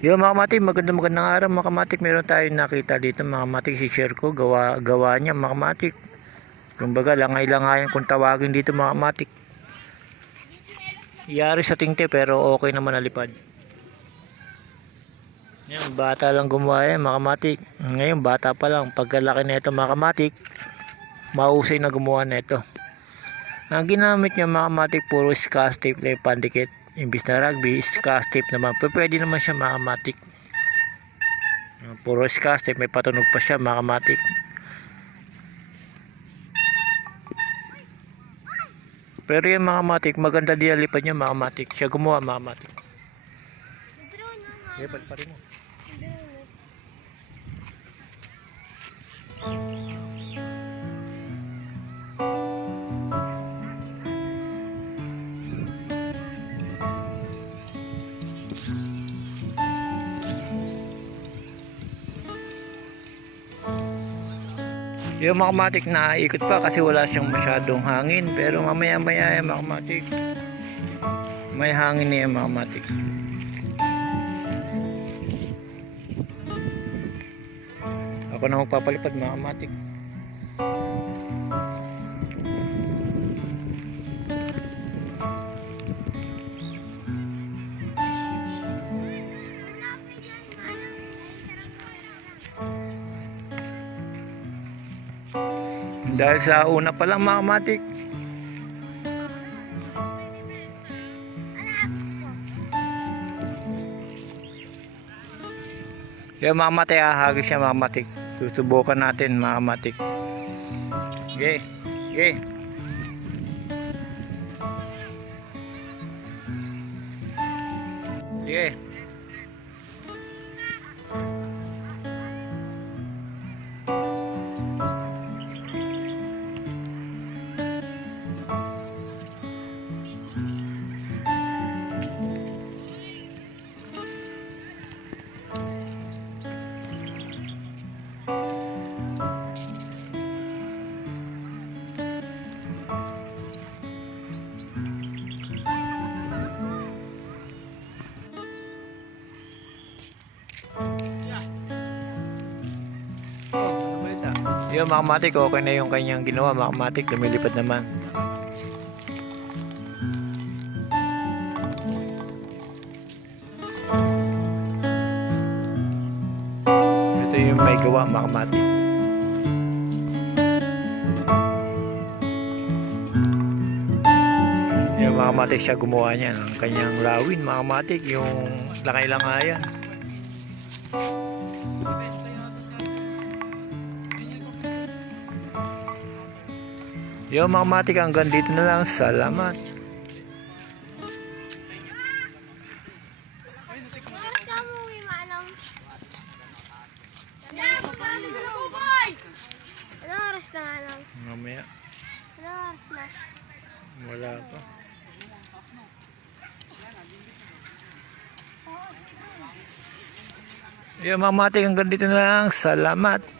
Yo mga kamatik, magandang magandang araw mga kamatik. Meron tayong nakita dito mga kamatik si share ko. Gawa, gawa niya mga kamatik. Kumbaga langay-langayan kung tawagin dito mga kamatik. Yari sa tingte pero okay naman nalipad. Yan, bata lang gumawa yan mga kamatik. Ngayon bata pa lang. Pagkalaki na ito mga kamatik, mausay na gumawa na ito. Ang ginamit niya mga kamatik, puro scotch tape yung pandikit. Imbis na rugby, scotch tape naman. Pero pwede naman siya mga kamatik. Puro scotch tape, may patunog pa siya mga kamatik. Pero yung mga kamatik, maganda di alipad niya mga kamatik. Siya gumawa mga kamatik. Sige, palparin mo. Yung mga kamatik na ikot pa kasi wala siyang masyadong hangin. Pero mamaya maya yung mga kamatik. May hangin na yung mga kamatik. Ako na magpapalipad mga Dahil sa una pa lang mga kamatik. Yung mga kamatik, ahagis siya mga kamatik. Susubukan natin mga kamatik. Okay, okay. Sige. Yung mga okay na yung kanyang ginawa. Mga kamatik, lumilipad naman. Ito yung may gawa mga kamatik. Yung mga kamatik siya gumawa niya ng kanyang lawin mga kamatik. Yung langay-langayan. Yo mga matik hanggang dito na lang. Salamat. Wala pa. Yo mga matik hanggang dito na lang. Salamat.